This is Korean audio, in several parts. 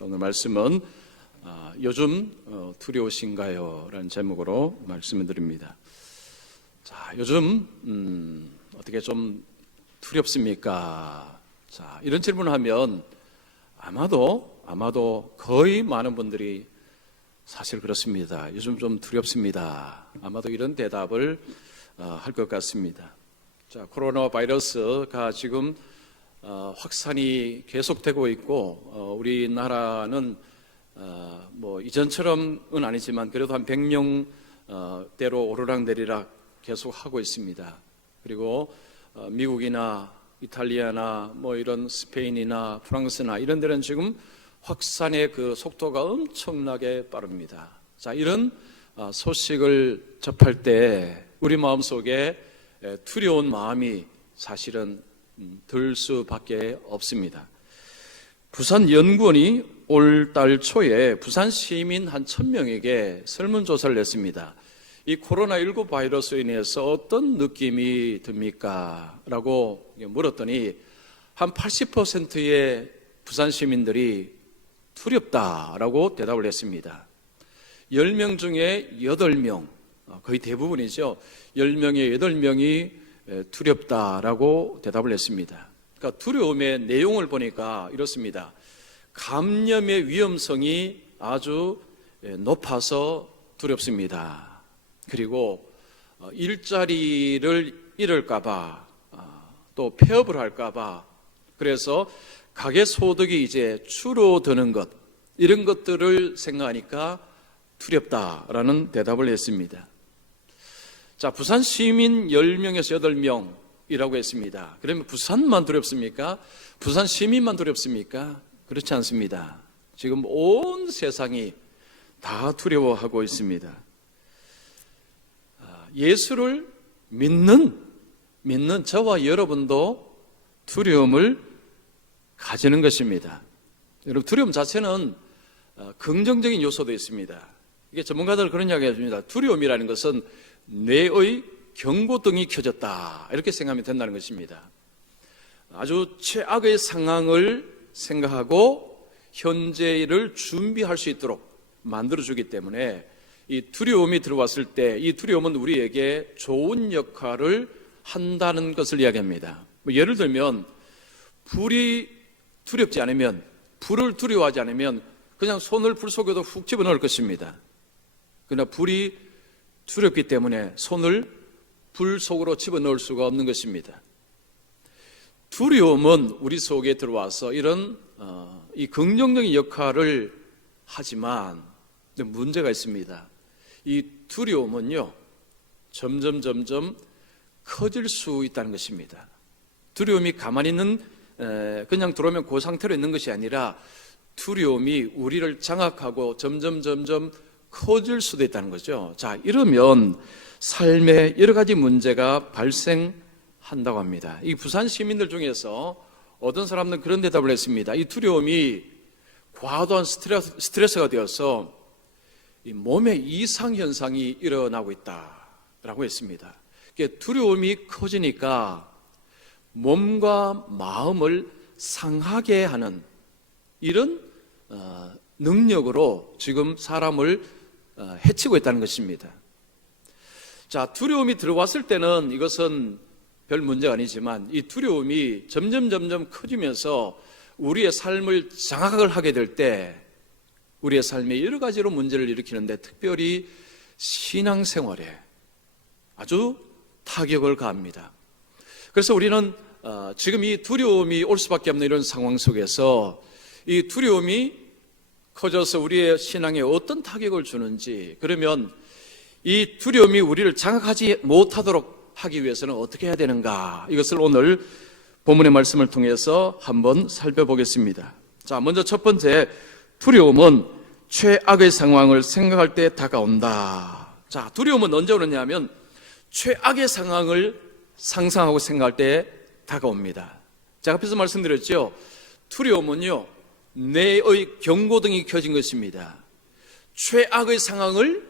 오늘 말씀은 요즘 두려우신가요? 라는 제목으로 말씀을 드립니다. 자, 요즘 어떻게 좀 두렵습니까? 자, 이런 질문을 하면 아마도 거의 많은 분들이 사실 그렇습니다. 요즘 좀 두렵습니다. 아마도 이런 대답을 할 것 같습니다. 자, 코로나 바이러스가 지금 확산이 계속되고 있고, 우리나라는 뭐 이전처럼은 아니지만 그래도 한 100명대로 오르락내리락 계속 하고 있습니다. 그리고 미국이나 이탈리아나 뭐 이런 스페인이나 프랑스나 이런 데는 지금 확산의 그 속도가 엄청나게 빠릅니다. 자, 이런 소식을 접할 때 우리 마음속에 두려운 마음이 사실은 들 수밖에 없습니다. 부산연구원이 올 달 초에 부산 시민 한 1000명에게 설문조사를 냈습니다. 이 코로나19 바이러스로 인해서 어떤 느낌이 듭니까? 라고 물었더니 한 80%의 부산 시민들이 두렵다라고 대답을 했습니다. 10명 중에 8명, 거의 대부분이죠. 10명의 8명이 두렵다라고 대답을 했습니다. 그러니까 두려움의 내용을 보니까 이렇습니다. 감염의 위험성이 아주 높아서 두렵습니다. 그리고 일자리를 잃을까봐, 또 폐업을 할까봐, 그래서 가계소득이 이제 줄어드는 것, 이런 것들을 생각하니까 두렵다라는 대답을 했습니다. 자, 부산 시민 10명에서 8명이라고 했습니다. 그러면 부산만 두렵습니까? 부산 시민만 두렵습니까? 그렇지 않습니다. 지금 온 세상이 다 두려워하고 있습니다. 예수를 믿는 저와 여러분도 두려움을 가지는 것입니다. 여러분, 두려움 자체는 긍정적인 요소도 있습니다. 이게 전문가들 그런 이야기 해줍니다. 두려움이라는 것은 뇌의 경고등이 켜졌다, 이렇게 생각하면 된다는 것입니다. 아주 최악의 상황을 생각하고 현재를 준비할 수 있도록 만들어주기 때문에 이 두려움이 들어왔을 때 이 두려움은 우리에게 좋은 역할을 한다는 것을 이야기합니다. 예를 들면 불이 두렵지 않으면, 불을 두려워하지 않으면 그냥 손을 불 속에도 훅 집어넣을 것입니다. 그러나 불이 두렵기 때문에 손을 불 속으로 집어넣을 수가 없는 것입니다. 두려움은 우리 속에 들어와서 이런 이 긍정적인 역할을 하지만 문제가 있습니다. 이 두려움은요, 점점 커질 수 있다는 것입니다. 두려움이 가만히 있는, 그냥 들어오면 그 상태로 있는 것이 아니라 두려움이 우리를 장악하고 점점 커질 수도 있다는 거죠. 자, 이러면 삶에 여러 가지 문제가 발생한다고 합니다. 이 부산 시민들 중에서 어떤 사람들은 그런 대답을 했습니다. 이 두려움이 과도한 스트레스가 되어서 이 몸에 이상현상이 일어나고 있다라고 했습니다. 두려움이 커지니까 몸과 마음을 상하게 하는 이런 능력으로 지금 사람을 해치고 있다는 것입니다. 자, 두려움이 들어왔을 때는 이것은 별 문제가 아니지만 이 두려움이 점점 커지면서 우리의 삶을 장악을 하게 될 때 우리의 삶에 여러 가지로 문제를 일으키는데 특별히 신앙생활에 아주 타격을 가합니다. 그래서 우리는 지금 이 두려움이 올 수밖에 없는 이런 상황 속에서 이 두려움이 커져서 우리의 신앙에 어떤 타격을 주는지, 그러면 이 두려움이 우리를 장악하지 못하도록 하기 위해서는 어떻게 해야 되는가, 이것을 오늘 본문의 말씀을 통해서 한번 살펴보겠습니다. 자, 먼저 첫 번째, 두려움은 최악의 상황을 생각할 때 다가온다. 자, 두려움은 언제 오느냐면 최악의 상황을 상상하고 생각할 때 다가옵니다. 제가 앞에서 말씀드렸죠. 두려움은요, 뇌의 경고등이 켜진 것입니다. 최악의 상황을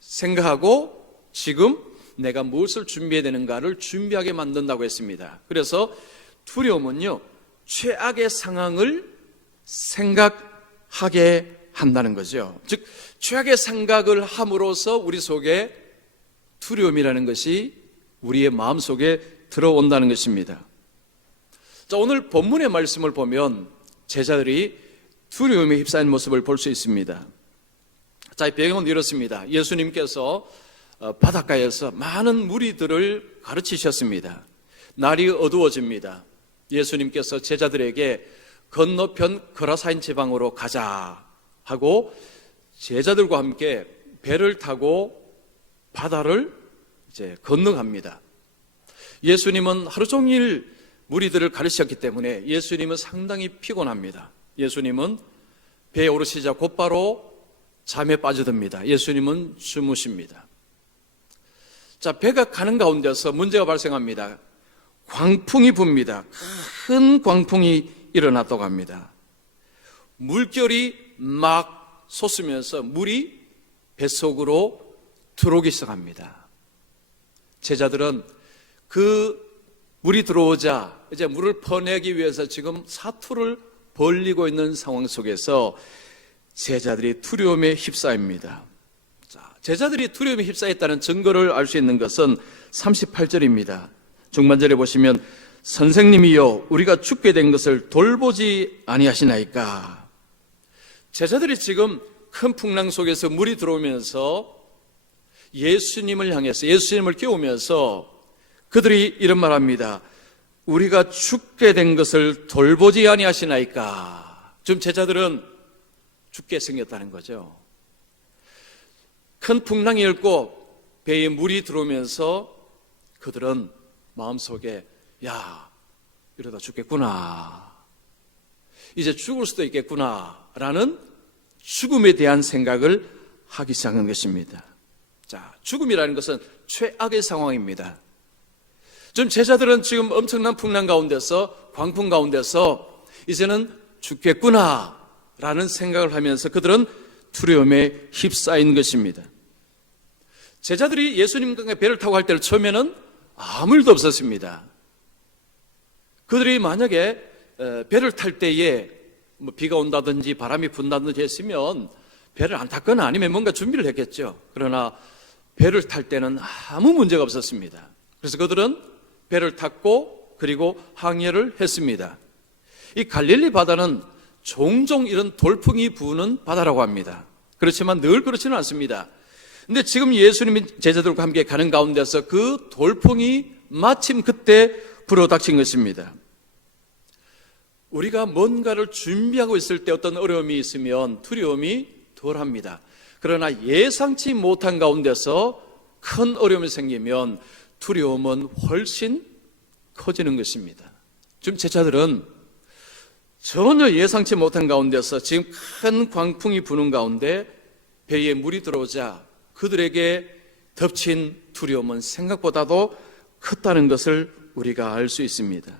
생각하고 지금 내가 무엇을 준비해야 되는가를 준비하게 만든다고 했습니다. 그래서 두려움은요, 최악의 상황을 생각 생각하게 한다는 거죠. 즉 죄악의 생각을 함으로써 우리 속에 두려움이라는 것이 우리의 마음속에 들어온다는 것입니다. 자, 오늘 본문의 말씀을 보면 제자들이 두려움에 휩싸인 모습을 볼 수 있습니다. 자, 이 배경은 이렇습니다. 예수님께서 바닷가에서 많은 무리들을 가르치셨습니다. 날이 어두워집니다. 예수님께서 제자들에게 건너편 거라사인 지방으로 가자 하고 제자들과 함께 배를 타고 바다를 이제 건너갑니다. 예수님은 하루 종일 무리들을 가르치셨기 때문에 예수님은 상당히 피곤합니다. 예수님은 배에 오르시자 곧바로 잠에 빠져듭니다. 예수님은 주무십니다. 자, 배가 가는 가운데서 문제가 발생합니다. 광풍이 붑니다. 큰 광풍이 일어났다고 합니다. 물결이 막 솟으면서 물이 뱃속으로 들어오기 시작합니다. 제자들은 그 물이 들어오자 이제 물을 퍼내기 위해서 지금 사투를 벌리고 있는 상황 속에서 제자들이 두려움에 휩싸입니다. 자, 제자들이 두려움에 휩싸였다는 증거를 알 수 있는 것은 38절입니다. 중반절에 보시면 선생님이여 우리가 죽게 된 것을 돌보지 아니하시나이까. 제자들이 지금 큰 풍랑 속에서 물이 들어오면서 예수님을 향해서 예수님을 깨우면서 그들이 이런 말합니다. 우리가 죽게 된 것을 돌보지 아니하시나이까. 지금 제자들은 죽게 생겼다는 거죠. 큰 풍랑이 일고 배에 물이 들어오면서 그들은 마음속에 야, 이러다 죽겠구나. 이제 죽을 수도 있겠구나 라는 죽음에 대한 생각을 하기 시작한 것입니다. 자, 죽음이라는 것은 최악의 상황입니다. 지금 제자들은 지금 엄청난 풍랑 가운데서 광풍 가운데서 이제는 죽겠구나 라는 생각을 하면서 그들은 두려움에 휩싸인 것입니다. 제자들이 예수님과 배를 타고 갈 때를 처음에는 아무 일도 없었습니다. 그들이 만약에 배를 탈 때에 뭐 비가 온다든지 바람이 분다든지 했으면 배를 안 탔거나 아니면 뭔가 준비를 했겠죠. 그러나 배를 탈 때는 아무 문제가 없었습니다. 그래서 그들은 배를 탔고 그리고 항해를 했습니다. 이 갈릴리 바다는 종종 이런 돌풍이 부는 바다라고 합니다. 그렇지만 늘 그렇지는 않습니다. 근데 지금 예수님이 제자들과 함께 가는 가운데서 그 돌풍이 마침 그때 불어닥친 것입니다. 우리가 뭔가를 준비하고 있을 때 어떤 어려움이 있으면 두려움이 덜합니다. 그러나 예상치 못한 가운데서 큰 어려움이 생기면 두려움은 훨씬 커지는 것입니다. 지금 제자들은 전혀 예상치 못한 가운데서 지금 큰 광풍이 부는 가운데 배에 물이 들어오자 그들에게 덮친 두려움은 생각보다도 컸다는 것을 우리가 알 수 있습니다.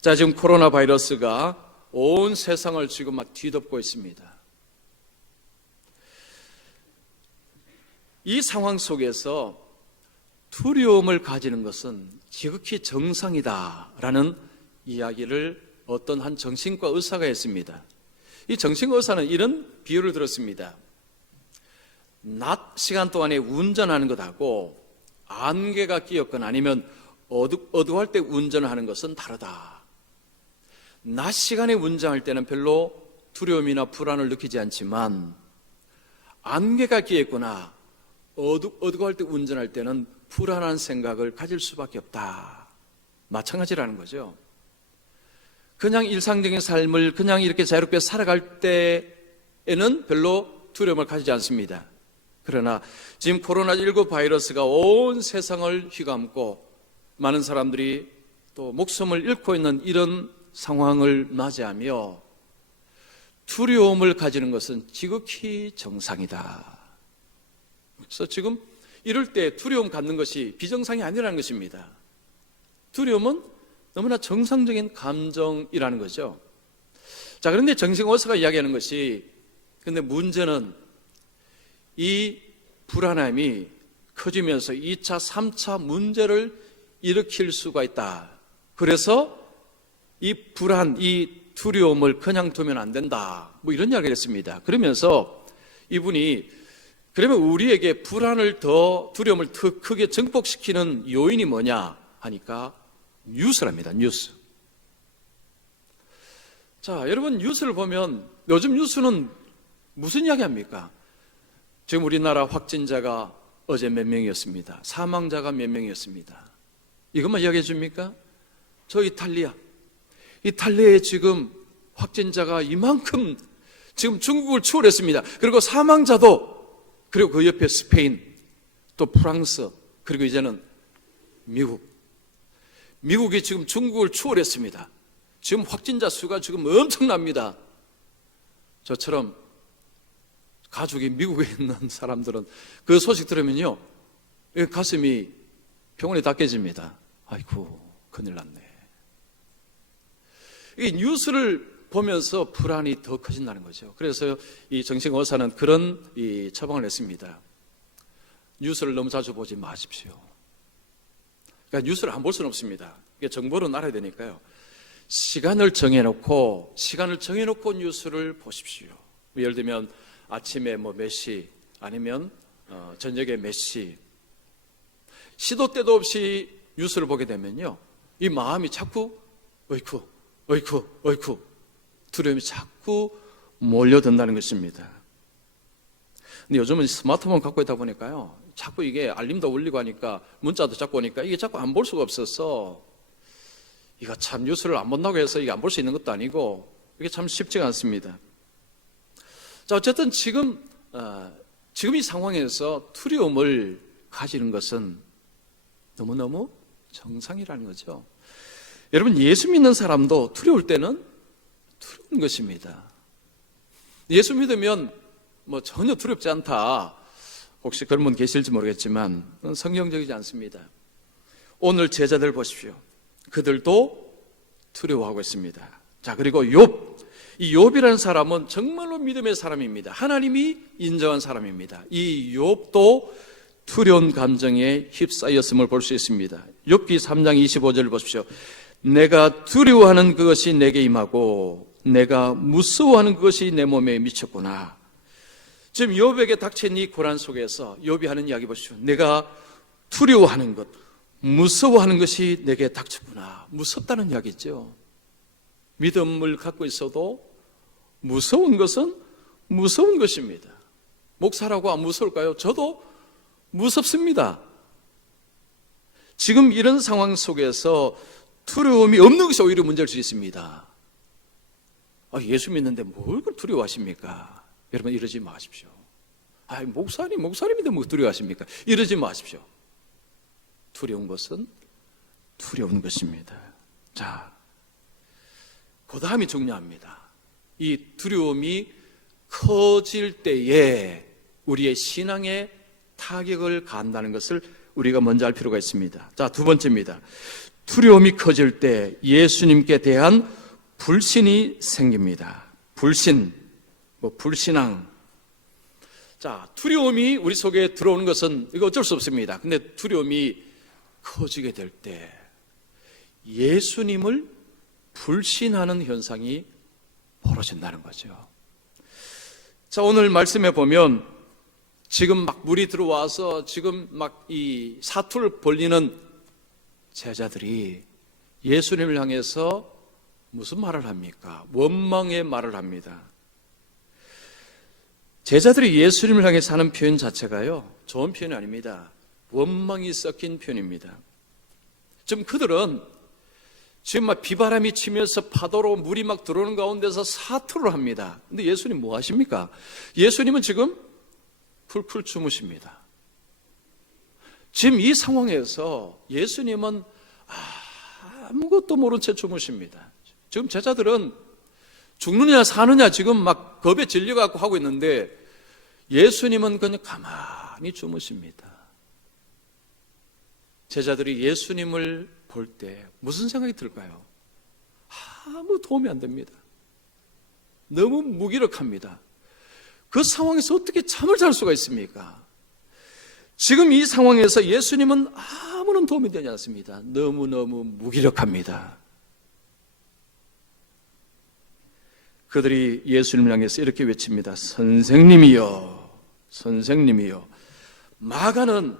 자, 지금 코로나 바이러스가 온 세상을 지금 막 뒤덮고 있습니다. 이 상황 속에서 두려움을 가지는 것은 지극히 정상이다라는 이야기를 어떤 한 정신과 의사가 했습니다. 이 정신과 의사는 이런 비유를 들었습니다. 낮 시간 동안에 운전하는 것하고 안개가 끼었거나 아니면 어두워할 때 운전을 하는 것은 다르다. 낮 시간에 운전할 때는 별로 두려움이나 불안을 느끼지 않지만 안개가 끼었거나 어두워할 때 운전할 때는 불안한 생각을 가질 수밖에 없다. 마찬가지라는 거죠. 그냥 일상적인 삶을 그냥 이렇게 자유롭게 살아갈 때에는 별로 두려움을 가지지 않습니다. 그러나 지금 코로나19 바이러스가 온 세상을 휘감고 많은 사람들이 또 목숨을 잃고 있는 이런 상황을 맞이하며 두려움을 가지는 것은 지극히 정상이다. 그래서 지금 이럴 때 두려움 갖는 것이 비정상이 아니라는 것입니다. 두려움은 너무나 정상적인 감정이라는 거죠. 자, 그런데 정신의사가 이야기하는 것이 근데 문제는 이 불안함이 커지면서 2차, 3차 문제를 일으킬 수가 있다. 그래서 이 불안, 이 두려움을 그냥 두면 안 된다. 뭐 이런 이야기를 했습니다. 그러면서 이분이 그러면 우리에게 불안을 더 두려움을 더 크게 증폭시키는 요인이 뭐냐 하니까 뉴스랍니다. 뉴스. 자, 여러분 뉴스를 보면 요즘 뉴스는 무슨 이야기 합니까? 지금 우리나라 확진자가 어제 몇 명이었습니다. 사망자가 몇 명이었습니다. 이것만 이야기해 줍니까? 저 이탈리아에 지금 확진자가 이만큼 지금 중국을 추월했습니다. 그리고 사망자도, 그리고 그 옆에 스페인, 또 프랑스, 그리고 이제는 미국이 지금 중국을 추월했습니다. 지금 확진자 수가 지금 엄청납니다. 저처럼 가족이 미국에 있는 사람들은 그 소식 들으면요, 가슴이 병원에 닦여집니다. 아이고, 큰일 났네. 이 뉴스를 보면서 불안이 더 커진다는 거죠. 그래서 이 정신의사는 그런 이 처방을 냈습니다. 뉴스를 너무 자주 보지 마십시오. 그러니까 뉴스를 안 볼 수는 없습니다. 이게 정보를 알아야 되니까요. 시간을 정해놓고 뉴스를 보십시오. 예를 들면 아침에 몇 시, 아니면 저녁에 몇 시, 시도 때도 없이 뉴스를 보게 되면요, 이 마음이 자꾸 어이쿠 두려움이 자꾸 몰려든다는 것입니다. 근데 요즘은 스마트폰 갖고 있다 보니까요, 자꾸 이게 알림도 울리고 하니까, 문자도 자꾸 오니까 이게 자꾸 안 볼 수가 없어서, 이거 참 뉴스를 안 본다고 해서 이게 안 볼 수 있는 것도 아니고, 이게 참 쉽지가 않습니다. 자, 어쨌든 지금 이 상황에서 두려움을 가지는 것은 너무너무 정상이라는 거죠. 여러분, 예수 믿는 사람도 두려울 때는 두려운 것입니다. 예수 믿으면 전혀 두렵지 않다. 혹시 그런 분 계실지 모르겠지만 성경적이지 않습니다. 오늘 제자들 보십시오. 그들도 두려워하고 있습니다. 자, 그리고 이 욥이라는 사람은 정말로 믿음의 사람입니다. 하나님이 인정한 사람입니다. 이 욥도 두려운 감정에 휩싸였음을 볼 수 있습니다. 욥기 3장 25절을 보십시오. 내가 두려워하는 그것이 내게 임하고 내가 무서워하는 그것이 내 몸에 미쳤구나. 지금 욥에게 닥친 이 고난 속에서 욥이 하는 이야기 보십시오. 내가 두려워하는 것, 무서워하는 것이 내게 닥쳤구나. 무섭다는 이야기죠. 믿음을 갖고 있어도 무서운 것은 무서운 것입니다. 목사라고 안 무서울까요? 저도 무섭습니다. 지금 이런 상황 속에서 두려움이 없는 것이 오히려 문제일 수 있습니다. 예수 믿는데 뭘 두려워하십니까? 여러분, 이러지 마십시오. 목사님인데 뭐 두려워하십니까? 이러지 마십시오. 두려운 것은 두려운 것입니다. 자, 그 다음이 중요합니다. 이 두려움이 커질 때에 우리의 신앙에 타격을 가한다는 것을 우리가 먼저 알 필요가 있습니다. 자, 두 번째입니다. 두려움이 커질 때 예수님께 대한 불신이 생깁니다. 불신앙. 자, 두려움이 우리 속에 들어오는 것은 이거 어쩔 수 없습니다. 근데 두려움이 커지게 될 때 예수님을 불신하는 현상이 벌어진다는 거죠. 자, 오늘 말씀에 보면 지금 막 물이 들어와서 지금 막 이 사투를 벌리는 제자들이 예수님을 향해서 무슨 말을 합니까? 원망의 말을 합니다. 제자들이 예수님을 향해서 하는 표현 자체가요, 좋은 표현이 아닙니다. 원망이 섞인 표현입니다. 지금 그들은 지금 막 비바람이 치면서 파도로 물이 막 들어오는 가운데서 사투를 합니다. 근데 예수님 뭐 하십니까? 예수님은 지금 풀풀 주무십니다. 지금 이 상황에서 예수님은 아무것도 모른 채 주무십니다. 지금 제자들은 죽느냐 사느냐 지금 막 겁에 질려갖고 하고 있는데 예수님은 그냥 가만히 주무십니다. 제자들이 예수님을 볼 때 무슨 생각이 들까요? 아무 도움이 안 됩니다. 너무 무기력합니다. 그 상황에서 어떻게 잠을 잘 수가 있습니까? 지금 이 상황에서 예수님은 아무런 도움이 되지 않습니다. 너무너무 무기력합니다. 그들이 예수님을 향해서 이렇게 외칩니다. 선생님이여, 선생님이여. 마가는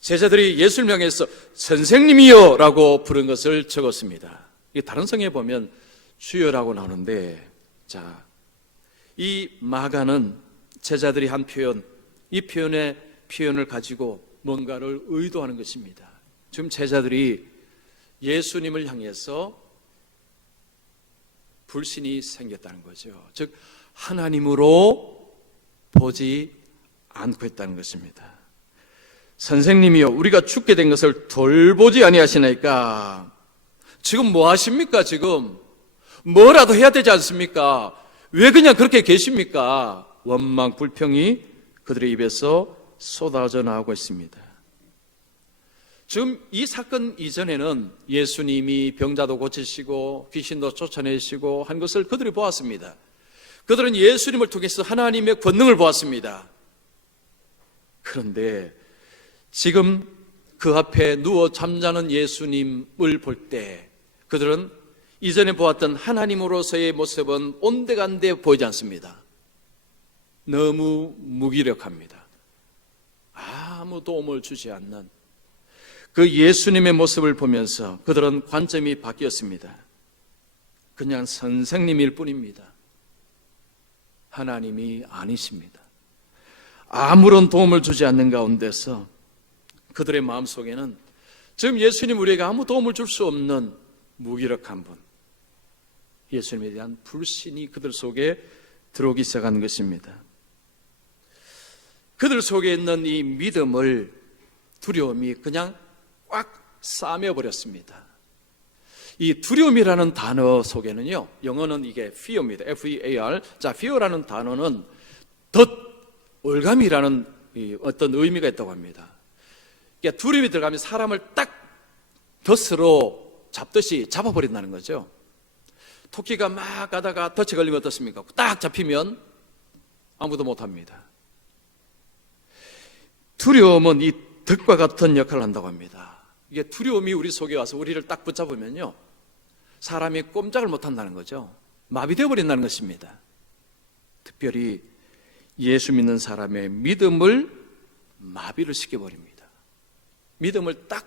제자들이 예수님을 향해서 선생님이여 라고 부른 것을 적었습니다. 다른 성에 보면 주여라고 나오는데, 자, 이 마가는 제자들이 한 표현, 이 표현을 가지고 뭔가를 의도하는 것입니다. 지금 제자들이 예수님을 향해서 불신이 생겼다는 거죠. 즉 하나님으로 보지 않고 있다는 것입니다. 선생님이여, 우리가 죽게 된 것을 돌보지 아니하시나이까? 지금 뭐 하십니까? 지금 뭐라도 해야 되지 않습니까? 왜 그냥 그렇게 계십니까? 원망, 불평이 그들의 입에서 쏟아져 나오고 있습니다. 지금 이 사건 이전에는 예수님이 병자도 고치시고 귀신도 쫓아내시고 한 것을 그들이 보았습니다. 그들은 예수님을 통해서 하나님의 권능을 보았습니다. 그런데 지금 그 앞에 누워 잠자는 예수님을 볼 때 그들은 이전에 보았던 하나님으로서의 모습은 온데간데 보이지 않습니다. 너무 무기력합니다. 아무 도움을 주지 않는 그 예수님의 모습을 보면서 그들은 관점이 바뀌었습니다. 그냥 선생님일 뿐입니다. 하나님이 아니십니다. 아무런 도움을 주지 않는 가운데서 그들의 마음속에는 지금 예수님 우리에게 아무 도움을 줄 수 없는 무기력한 분, 예수님에 대한 불신이 그들 속에 들어오기 시작하는 것입니다. 그들 속에 있는 이 믿음을 두려움이 그냥 꽉 싸매버렸습니다. 이 두려움이라는 단어 속에는요, 영어는 이게 fear입니다. F-E-A-R. 자, fear라는 단어는 덫, 올감이라는 어떤 의미가 있다고 합니다. 그러니까 두려움이 들어가면 사람을 딱 덫으로 잡듯이 잡아버린다는 거죠. 토끼가 막 가다가 덫에 걸리면 어떻습니까? 딱 잡히면 아무도 못합니다. 두려움은 이 덫과 같은 역할을 한다고 합니다. 이게 두려움이 우리 속에 와서 우리를 딱 붙잡으면요, 사람이 꼼짝을 못한다는 거죠. 마비되어 버린다는 것입니다. 특별히 예수 믿는 사람의 믿음을 마비를 시켜버립니다. 믿음을 딱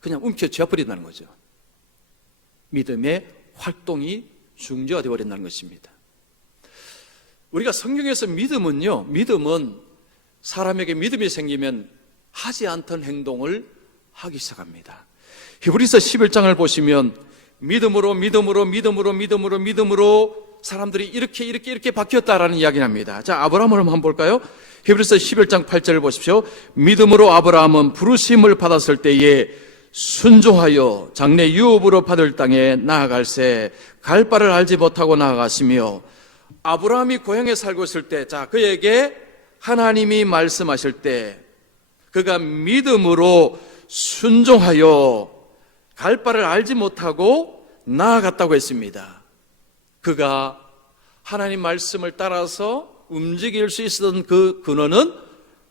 그냥 움켜쥐어 버린다는 거죠. 믿음의 활동이 중지가 되어 버린다는 것입니다. 우리가 성경에서 믿음은요, 믿음은 사람에게 믿음이 생기면 하지 않던 행동을 하기 시작합니다. 히브리서 11장을 보시면 믿음으로 사람들이 이렇게 바뀌었다라는 이야기를 합니다. 자, 아브라함을 한번 볼까요? 히브리서 11장 8절을 보십시오. 믿음으로 아브라함은 부르심을 받았을 때에 순종하여 장래 유업으로 받을 땅에 나아갈새 갈 바를 알지 못하고 나아갔으며, 아브라함이 고향에 살고 있을 때, 자, 그에게 하나님이 말씀하실 때 그가 믿음으로 순종하여 갈 바를 알지 못하고 나아갔다고 했습니다. 그가 하나님 말씀을 따라서 움직일 수 있었던 그 근원은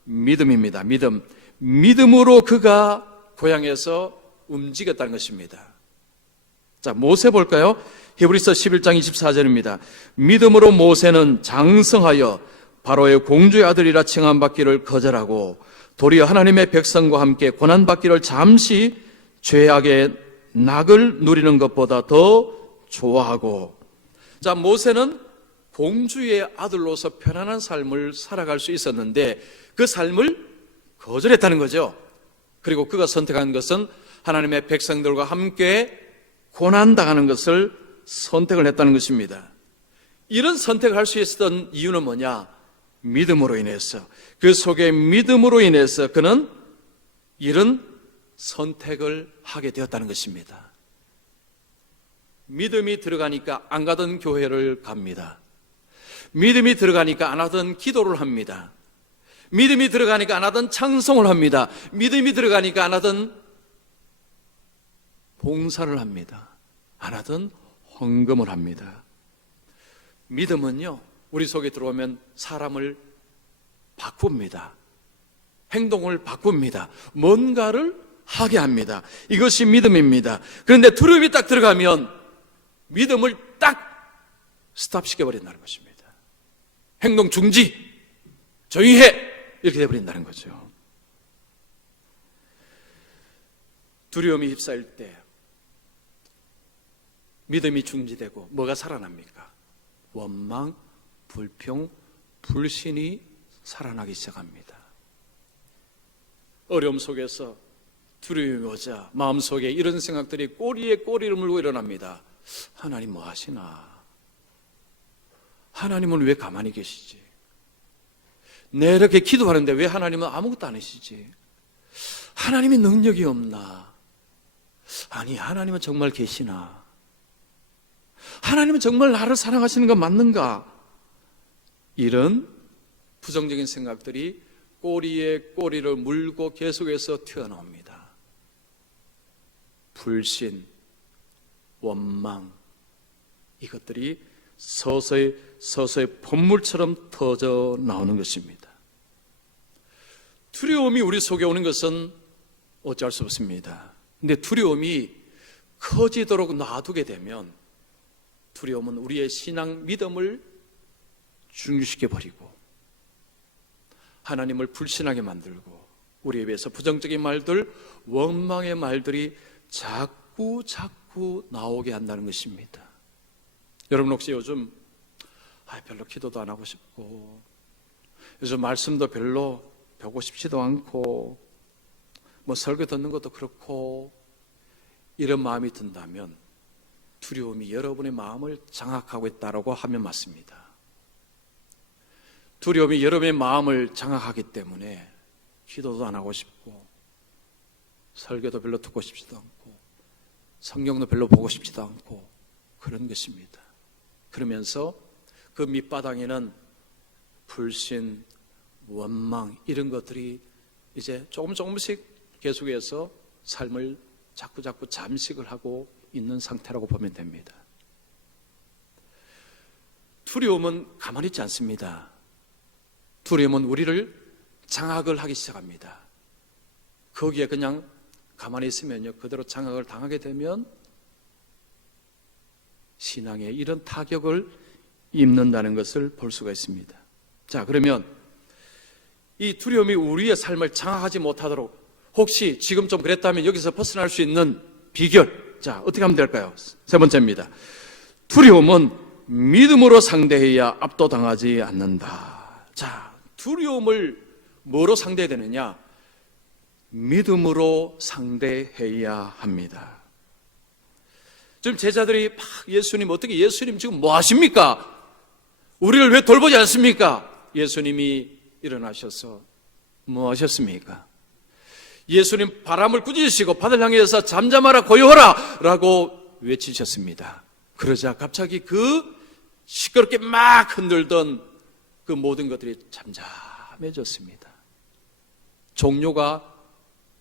믿음입니다. 믿음으로 그가 고향에서 움직였다는 것입니다. 자, 모세 볼까요? 히브리서 11장 24절입니다. 믿음으로 모세는 장성하여 바로의 공주의 아들이라 칭함받기를 거절하고 도리어 하나님의 백성과 함께 고난받기를 잠시 죄악의 낙을 누리는 것보다 더 좋아하고. 자, 모세는 공주의 아들로서 편안한 삶을 살아갈 수 있었는데 그 삶을 거절했다는 거죠. 그리고 그가 선택한 것은 하나님의 백성들과 함께 고난당하는 것을 선택을 했다는 것입니다. 이런 선택을 할 수 있었던 이유는 뭐냐? 믿음으로 인해서, 그 속에 믿음으로 인해서 그는 이런 선택을 하게 되었다는 것입니다. 믿음이 들어가니까 안 가던 교회를 갑니다. 믿음이 들어가니까 안 하던 기도를 합니다. 믿음이 들어가니까 안 하던 찬송을 합니다. 믿음이 들어가니까 안 하던 봉사를 합니다. 안 하던 헌금을 합니다. 믿음은요, 우리 속에 들어오면 사람을 바꿉니다. 행동을 바꿉니다. 뭔가를 하게 합니다. 이것이 믿음입니다. 그런데 두려움이 딱 들어가면 믿음을 딱 스탑 시켜버린다는 것입니다. 행동 중지, 조용히 해, 이렇게 돼버린다는 거죠. 두려움이 휩싸일 때 믿음이 중지되고 뭐가 살아납니까? 원망, 불평, 불신이 살아나기 시작합니다. 어려움 속에서 두려움이 오자 마음속에 이런 생각들이 꼬리에 꼬리를 물고 일어납니다. 하나님 뭐 하시나? 하나님은 왜 가만히 계시지? 내 이렇게 기도하는데 왜 하나님은 아무것도 안 하시지? 하나님의 능력이 없나? 아니, 하나님은 정말 계시나? 하나님은 정말 나를 사랑하시는 건 맞는가? 이런 부정적인 생각들이 꼬리에 꼬리를 물고 계속해서 튀어나옵니다. 불신, 원망, 이것들이 서서히 본물처럼 터져 나오는 것입니다. 두려움이 우리 속에 오는 것은 어쩔 수 없습니다. 근데 두려움이 커지도록 놔두게 되면 두려움은 우리의 신앙 믿음을 중지시켜버리고 하나님을 불신하게 만들고 우리에 비해서 부정적인 말들, 원망의 말들이 자꾸 나오게 한다는 것입니다. 여러분 혹시 요즘 별로 기도도 안 하고 싶고 요즘 말씀도 별로 배우고 싶지도 않고 뭐 설교 듣는 것도 그렇고 이런 마음이 든다면 두려움이 여러분의 마음을 장악하고 있다고 하면 맞습니다. 두려움이 여러분의 마음을 장악하기 때문에 기도도 안 하고 싶고 설교도 별로 듣고 싶지도 않고 성경도 별로 보고 싶지도 않고 그런 것입니다. 그러면서 그 밑바닥에는 불신, 원망 이런 것들이 이제 조금씩 계속해서 삶을 자꾸 잠식을 하고 있는 상태라고 보면 됩니다. 두려움은 가만히 있지 않습니다. 두려움은 우리를 장악을 하기 시작합니다. 거기에 그냥 가만히 있으면요, 그대로 장악을 당하게 되면 신앙에 이런 타격을 입는다는 것을 볼 수가 있습니다. 자, 그러면 이 두려움이 우리의 삶을 장악하지 못하도록 혹시 지금 좀 그랬다면 여기서 벗어날 수 있는 비결, 자, 어떻게 하면 될까요? 세 번째입니다. 두려움은 믿음으로 상대해야 압도당하지 않는다. 자, 두려움을 뭐로 상대해야 되느냐? 믿음으로 상대해야 합니다. 지금 제자들이 막 예수님 어떻게 예수님 지금 뭐 하십니까? 우리를 왜 돌보지 않습니까? 예수님이 일어나셔서 뭐 하셨습니까? 예수님 바람을 꾸짖으시고 바다를 향해서 잠잠하라 고요하라 라고 외치셨습니다. 그러자 갑자기 그 시끄럽게 막 흔들던 그 모든 것들이 잠잠해졌습니다.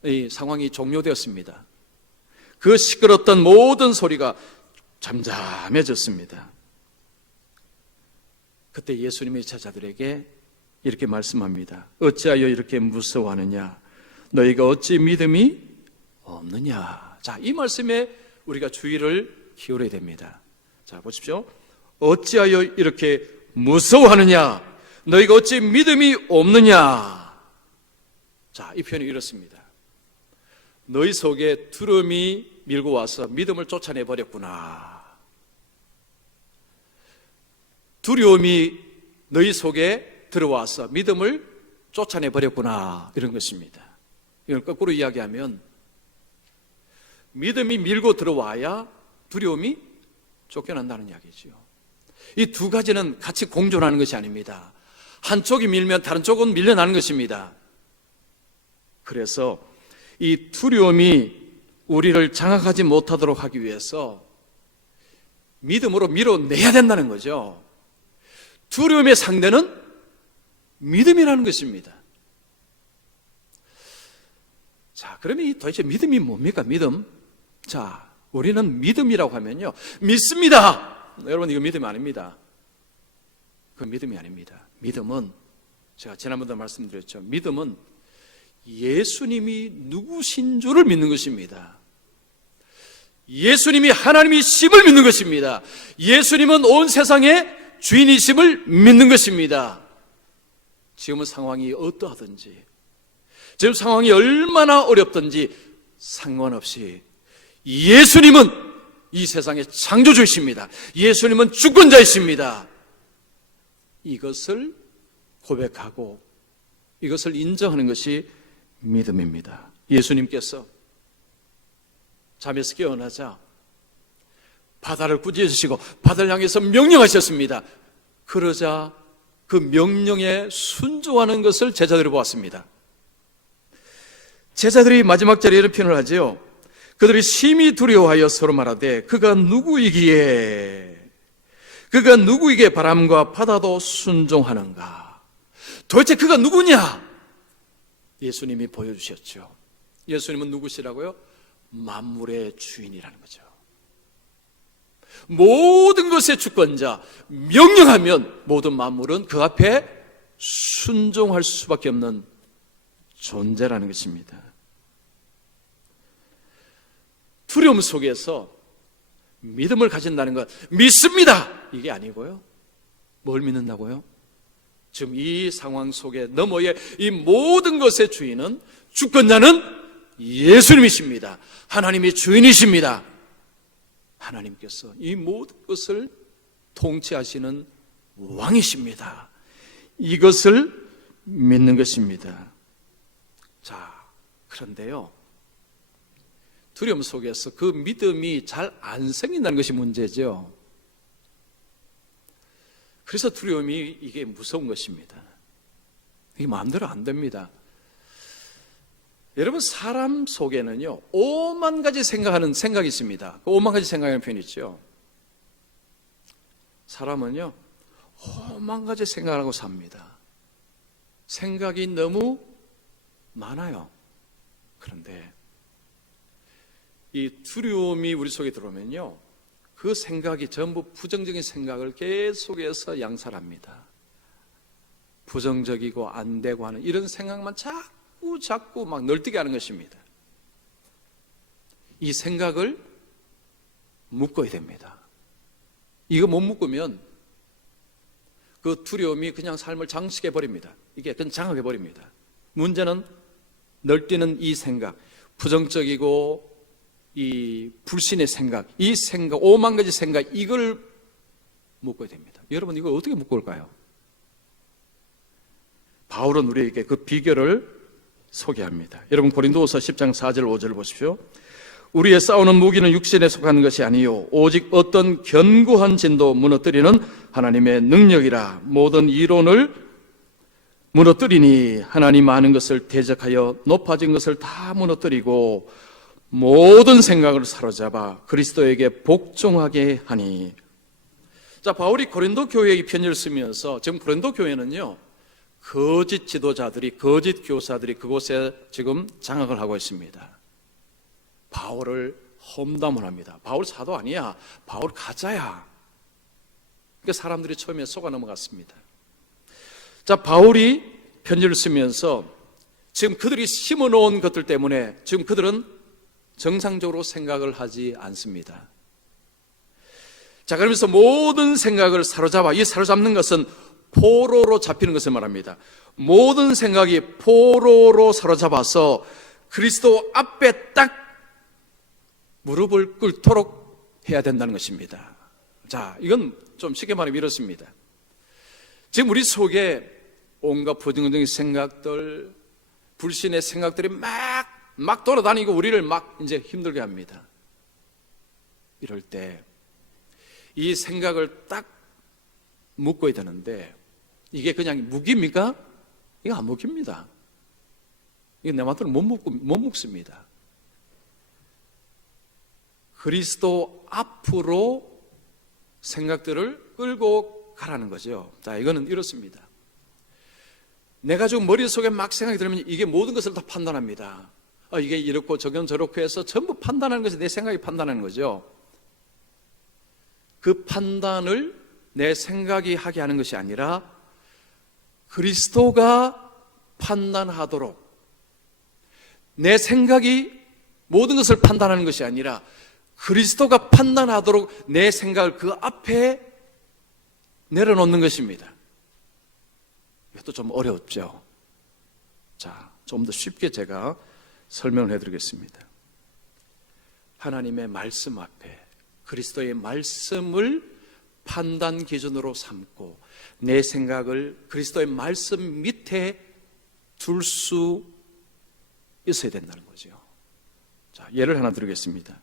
이 상황이 종료되었습니다. 그 시끄럽던 모든 소리가 잠잠해졌습니다. 그때 예수님이 제자들에게 이렇게 말씀합니다. 어찌하여 이렇게 무서워하느냐? 너희가 어찌 믿음이 없느냐? 자, 이 말씀에 우리가 주의를 기울여야 됩니다. 자, 보십시오. 어찌하여 이렇게 무서워하느냐? 너희가 어찌 믿음이 없느냐? 자, 이 표현이 이렇습니다. 너희 속에 두려움이 밀고 와서 믿음을 쫓아내버렸구나. 두려움이 너희 속에 들어와서 믿음을 쫓아내버렸구나. 이런 것입니다. 이걸 거꾸로 이야기하면 믿음이 밀고 들어와야 두려움이 쫓겨난다는 이야기죠. 이 두 가지는 같이 공존하는 것이 아닙니다. 한쪽이 밀면 다른 쪽은 밀려나는 것입니다. 그래서 이 두려움이 우리를 장악하지 못하도록 하기 위해서 믿음으로 밀어내야 된다는 거죠. 두려움의 상대는 믿음이라는 것입니다. 자, 그러면 도대체 믿음이 뭡니까? 믿음? 자, 우리는 믿음이라고 하면요, 믿습니다. 여러분, 이거 믿음이 아닙니다. 그 믿음이 아닙니다. 믿음은 제가 지난번도 말씀드렸죠. 믿음은 예수님이 누구신 줄을 믿는 것입니다. 예수님이 하나님이심을 믿는 것입니다. 예수님은 온 세상의 주인이심을 믿는 것입니다. 지금은 상황이 어떠하든지, 지금 상황이 얼마나 어렵든지 상관없이 예수님은 이 세상의 창조주이십니다. 예수님은 주권자이십니다. 이것을 고백하고 이것을 인정하는 것이 믿음입니다. 예수님께서 잠에서 깨어나자 바다를 꾸짖으시고 바다를 향해서 명령하셨습니다. 그러자 그 명령에 순종하는 것을 제자들이 보았습니다. 제자들이 마지막 절에 이런 표현을 하죠. 그들이 심히 두려워하여 서로 말하되 그가 누구이기에 바람과 바다도 순종하는가? 도대체 그가 누구냐? 예수님이 보여주셨죠. 예수님은 누구시라고요? 만물의 주인이라는 거죠. 모든 것의 주권자, 명령하면 모든 만물은 그 앞에 순종할 수밖에 없는 존재라는 것입니다. 두려움 속에서 믿음을 가진다는 것, 믿습니다! 이게 아니고요. 뭘 믿는다고요? 지금 이 상황 속에 너머의 이 모든 것의 주인은, 주권자는 예수님이십니다. 하나님이 주인이십니다. 하나님께서 이 모든 것을 통치하시는 왕이십니다. 이것을 믿는 것입니다. 자, 그런데요, 두려움 속에서 그 믿음이 잘 안 생긴다는 것이 문제죠. 그래서 두려움이 이게 무서운 것입니다. 이게 마음대로 안 됩니다. 여러분, 사람 속에는요 5만 가지 생각하는 생각이 있습니다. 그 5만 가지 생각하는 표현이 있죠. 사람은요 5만 가지 생각하고 삽니다. 생각이 너무 많아요. 그런데 이 두려움이 우리 속에 들어오면요 그 생각이 전부 부정적인 생각을 계속해서 양살합니다. 부정적이고 안 되고 하는 이런 생각만 자꾸 막 널뛰게 하는 것입니다. 이 생각을 묶어야 됩니다. 이거 못 묶으면 그 두려움이 그냥 삶을 장식해 버립니다. 이게 그냥 장악해 버립니다. 문제는 널뛰는 이 생각, 부정적이고 이 불신의 생각, 이 생각, 5만 가지 생각, 이걸 묶어야 됩니다. 여러분, 이걸 어떻게 묶을까요? 바울은 우리에게 그 비결을 소개합니다. 여러분, 고린도후서 10장 4절 5절을 보십시오. 우리의 싸우는 무기는 육신에 속하는 것이 아니요 오직 어떤 견고한 진도 무너뜨리는 하나님의 능력이라. 모든 이론을 무너뜨리니 하나님 아는 것을 대적하여 높아진 것을 다 무너뜨리고 모든 생각을 사로잡아 그리스도에게 복종하게 하니. 자, 바울이 고린도 교회에 편지를 쓰면서 지금 고린도 교회는요 거짓 지도자들이, 거짓 교사들이 그곳에 지금 장악을 하고 있습니다. 바울을 험담을 합니다. 바울 사도 아니야, 바울 가짜야. 그러니까 사람들이 처음에 속아 넘어갔습니다. 자, 바울이 편지를 쓰면서 지금 그들이 심어놓은 것들 때문에 지금 그들은 정상적으로 생각을 하지 않습니다. 자, 그러면서 모든 생각을 사로잡아, 이 사로잡는 것은 포로로 잡히는 것을 말합니다. 모든 생각이 포로로 사로잡아서 그리스도 앞에 딱 무릎을 꿇도록 해야 된다는 것입니다. 자, 이건 좀 쉽게 말하면 이렇습니다. 지금 우리 속에 온갖 부정적인 생각들, 불신의 생각들이 막 돌아다니고 우리를 막 이제 힘들게 합니다. 이럴 때 이 생각을 딱 묶어야 되는데 이게 그냥 묶입니까? 이거 안 묶입니다. 이거 내 마음대로 못 묶습니다. 그리스도 앞으로 생각들을 끌고 가라는 거죠. 자, 이거는 이렇습니다. 내가 지금 머릿속에 막 생각이 들면 이게 모든 것을 다 판단합니다. 이게 이렇고 저렇고 해서 전부 판단하는 것이 내 생각이 판단하는 거죠. 그 판단을 내 생각이 하게 하는 것이 아니라 그리스도가 판단하도록, 내 생각이 모든 것을 판단하는 것이 아니라 그리스도가 판단하도록 내 생각을 그 앞에 내려놓는 것입니다. 이것도 좀 어렵죠. 자, 좀 더 쉽게 제가 설명을 해드리겠습니다. 하나님의 말씀 앞에 그리스도의 말씀을 판단 기준으로 삼고 내 생각을 그리스도의 말씀 밑에 둘 수 있어야 된다는 거죠. 자, 예를 하나 드리겠습니다.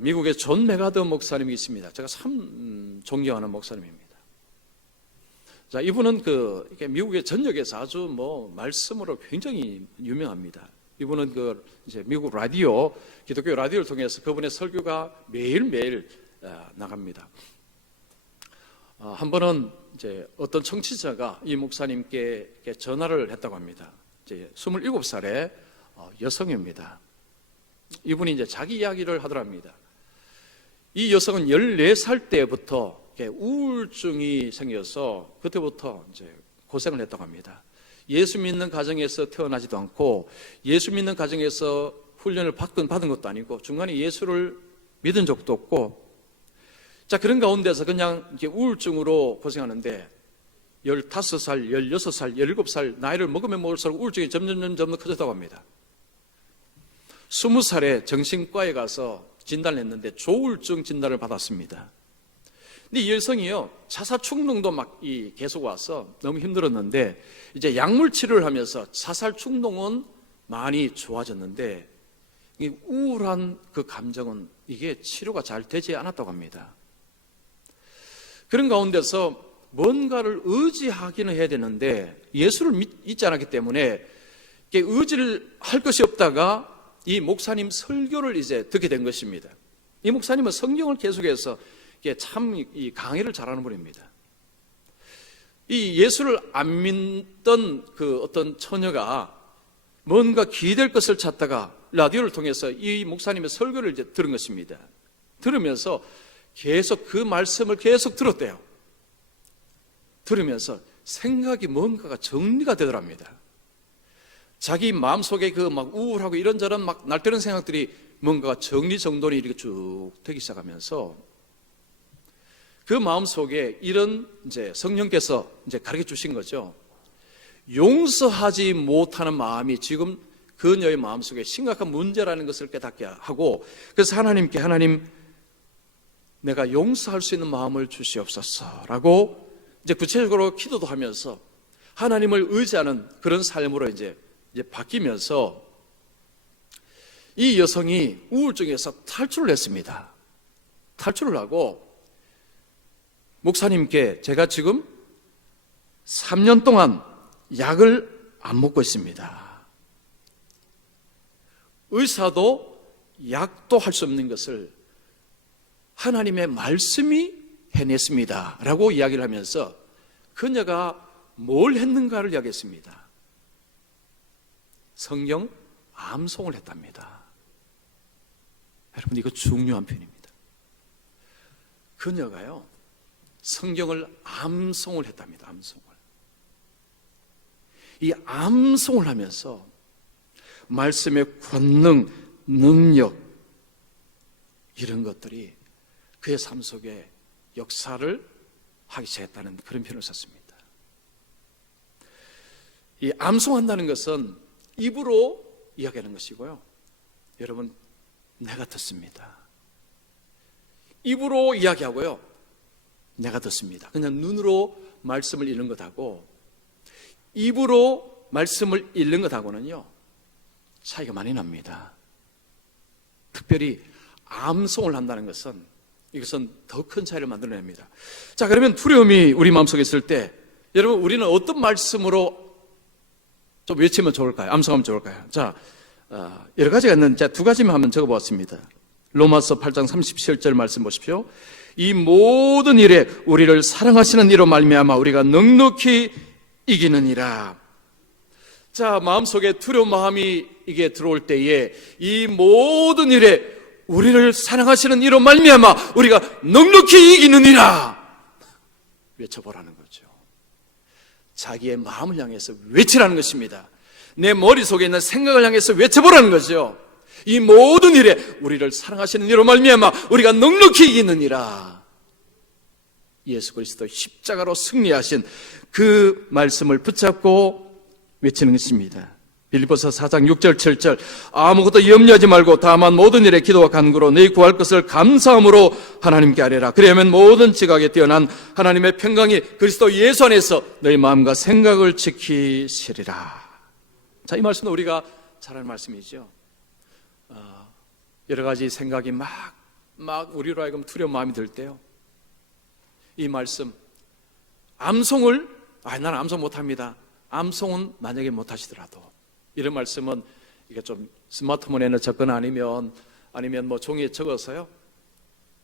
미국의 존 메가더 목사님이 있습니다. 제가 참 존경하는 목사님입니다. 자, 이분은 이렇게 미국의 전역에서 아주 말씀으로 굉장히 유명합니다. 이분은 이제 미국 라디오, 기독교 라디오를 통해서 그분의 설교가 매일매일 나갑니다. 한 번은 이제 어떤 청취자가 이 목사님께 전화를 했다고 합니다. 이제 27살의 여성입니다. 이분이 이제 자기 이야기를 하더랍니다. 이 여성은 14살 때부터 우울증이 생겨서 그때부터 이제 고생을 했다고 합니다. 예수 믿는 가정에서 태어나지도 않고 예수 믿는 가정에서 훈련을 받은 것도 아니고 중간에 예수를 믿은 적도 없고, 자, 그런 가운데서 그냥 이렇게 우울증으로 고생하는데 15살, 16살, 17살 나이를 먹으면 먹을수록 우울증이 점점 커졌다고 합니다. 20살에 정신과에 가서 진단을 했는데 조울증 진단을 받았습니다. 근데 이 여성이요, 자살 충동도 계속 와서 너무 힘들었는데 이제 약물 치료를 하면서 자살 충동은 많이 좋아졌는데 이 우울한 그 감정은 이게 치료가 잘 되지 않았다고 합니다. 그런 가운데서 뭔가를 의지하기는 해야 되는데 예수를 믿지 않았기 때문에 의지를 할 것이 없다가 이 목사님 설교를 이제 듣게 된 것입니다. 이 목사님은 성경을 계속해서 참 이 강의를 잘하는 분입니다. 이 예수를 안 믿던 그 어떤 처녀가 뭔가 기댈 것을 찾다가 라디오를 통해서 이 목사님의 설교를 이제 들은 것입니다. 들으면서 계속 그 말씀을 계속 들었대요. 들으면서 생각이 뭔가가 정리가 되더랍니다. 자기 마음속에 우울하고 이런저런 날뛰는 생각들이 뭔가가 정리정돈이 이렇게 쭉 되기 시작하면서 그 마음속에 이런 이제 성령께서 이제 가르쳐 주신 거죠. 용서하지 못하는 마음이 지금 그녀의 마음속에 심각한 문제라는 것을 깨닫게 하고, 그래서 하나님께 하나님 내가 용서할 수 있는 마음을 주시옵소서라고 이제 구체적으로 기도도 하면서 하나님을 의지하는 그런 삶으로 이제 바뀌면서 이 여성이 우울증에서 탈출을 했습니다. 탈출을 하고 목사님께 제가 지금 3년 동안 약을 안 먹고 있습니다. 의사도 약도 할 수 없는 것을 하나님의 말씀이 해냈습니다 라고 이야기를 하면서 그녀가 뭘 했는가를 이야기했습니다. 성경 암송을 했답니다. 여러분, 이거 중요한 표현입니다. 그녀가요, 성경을 암송을 했답니다. 암송을. 이 암송을 하면서 말씀의 권능, 능력 이런 것들이 그의 삶 속에 역사를 하기 시작했다는 그런 표현을 썼습니다. 이 암송한다는 것은 입으로 이야기하는 것이고요. 여러분, 내가 듣습니다. 입으로 이야기하고요, 내가 듣습니다. 그냥 눈으로 말씀을 읽는 것하고 입으로 말씀을 읽는 것하고는요 차이가 많이 납니다. 특별히 암송을 한다는 것은 이것은 더 큰 차이를 만들어냅니다. 자, 그러면 두려움이 우리 마음속에 있을 때 여러분, 우리는 어떤 말씀으로 좀 외치면 좋을까요? 암송하면 좋을까요? 자, 여러 가지가 있는데 두 가지만 한번 적어보았습니다. 로마서 8장 37절 말씀 보십시오. 이 모든 일에 우리를 사랑하시는 이로 말미암아 우리가 넉넉히 이기느니라. 자, 마음속에 두려운 마음이 이게 들어올 때에 이 모든 일에 우리를 사랑하시는 이로 말미암아 우리가 넉넉히 이기느니라 외쳐보라는 거죠. 자기의 마음을 향해서 외치라는 것입니다. 내 머릿속에 있는 생각을 향해서 외쳐보라는 거죠. 이 모든 일에 우리를 사랑하시는 이로 말미암아 우리가 넉넉히 이기느니라. 예수 그리스도 십자가로 승리하신 그 말씀을 붙잡고 외치는 것입니다. 빌립보서 4장 6절 7절 아무것도 염려하지 말고 다만 모든 일에 기도와 간구로 너희 구할 것을 감사함으로 하나님께 아뢰라. 그리하면 모든 지각에 뛰어난 하나님의 평강이 그리스도 예수 안에서 너희 마음과 생각을 지키시리라. 자, 이 말씀은 우리가 잘 아는 말씀이죠. 여러 가지 생각이 막 우리로 하여금 두려운 마음이 들 때요, 이 말씀 암송을 나는 암송 못합니다. 암송은 만약에 못하시더라도 이런 말씀은 이게 좀 스마트폰에는 적거나 아니면 뭐 종이에 적어서요,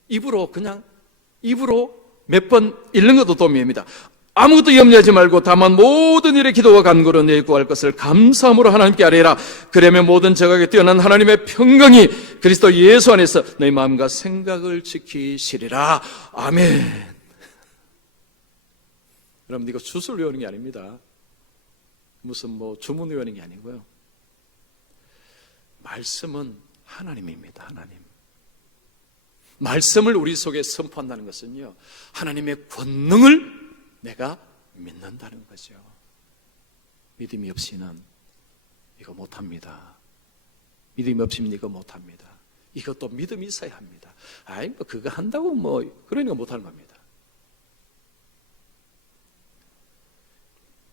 입으로 몇 번 읽는 것도 도움이 됩니다. 아무것도 염려하지 말고 다만 모든 일에 기도와 간구로 내 구할 것을 감사함으로 하나님께 아뢰라. 그러면 모든 지각에 뛰어난 하나님의 평강이 그리스도 예수 안에서 너희 마음과 생각을 지키시리라. 아멘. 여러분, 이거 주술 외우는 게 아닙니다. 무슨 뭐 주문 외우는 게 아니고요. 말씀은 하나님입니다. 하나님. 말씀을 우리 속에 선포한다는 것은요, 하나님의 권능을 내가 믿는다는 거죠. 믿음이 없이는 이거 못합니다. 믿음이 없이는 이거 못합니다. 이것도 믿음이 있어야 합니다. 뭐 그거 한다고 그러니까 못하는 겁니다.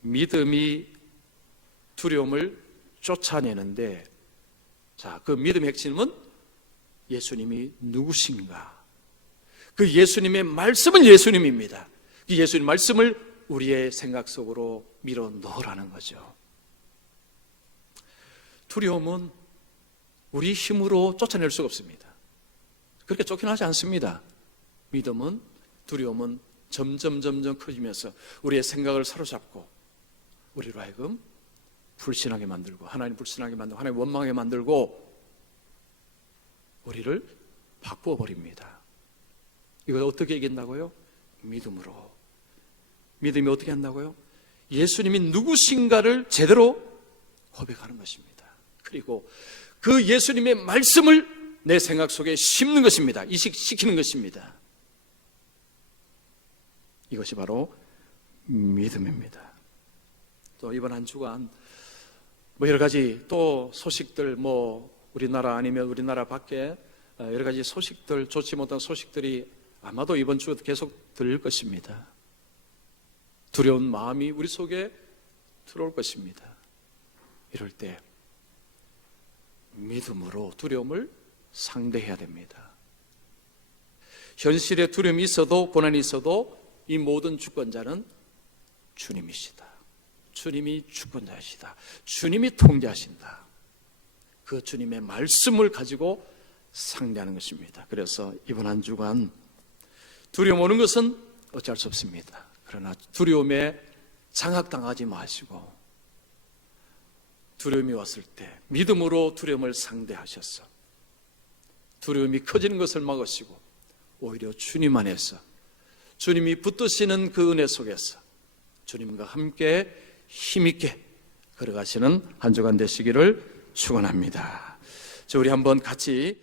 믿음이 두려움을 쫓아내는데, 자, 그 믿음의 핵심은 예수님이 누구신가? 그 예수님의 말씀은 예수님입니다. 그 예수님 말씀을 우리의 생각 속으로 밀어 넣으라는 거죠. 두려움은 우리 힘으로 쫓아낼 수가 없습니다. 그렇게 쫓겨나지 않습니다. 믿음은, 두려움은 점점 커지면서 우리의 생각을 사로잡고 우리로 하여금 불신하게 만들고, 하나님 불신하게 만들고, 하나님 원망하게 만들고 우리를 바꾸어 버립니다. 이걸 어떻게 이긴다고요? 믿음으로. 믿음이 어떻게 한다고요? 예수님이 누구신가를 제대로 고백하는 것입니다. 그리고 그 예수님의 말씀을 내 생각 속에 심는 것입니다. 이식시키는 것입니다. 이것이 바로 믿음입니다. 또 이번 한 주간 여러 가지 또 소식들, 우리나라 아니면 우리나라 밖에 여러 가지 소식들, 좋지 못한 소식들이 아마도 이번 주에도 계속 들릴 것입니다. 두려운 마음이 우리 속에 들어올 것입니다. 이럴 때 믿음으로 두려움을 상대해야 됩니다. 현실에 두려움이 있어도 고난이 있어도 이 모든 주권자는 주님이시다. 주님이 주권자이시다. 주님이 통제하신다. 그 주님의 말씀을 가지고 상대하는 것입니다. 그래서 이번 한 주간 두려움 오는 것은 어찌할 수 없습니다. 그러나 두려움에 장악당하지 마시고 두려움이 왔을 때 믿음으로 두려움을 상대하셔서 두려움이 커지는 것을 막으시고 오히려 주님 안에서 주님이 붙드시는 그 은혜 속에서 주님과 함께 힘있게 걸어가시는 한 주간 되시기를 축원합니다. 우리 한번 같이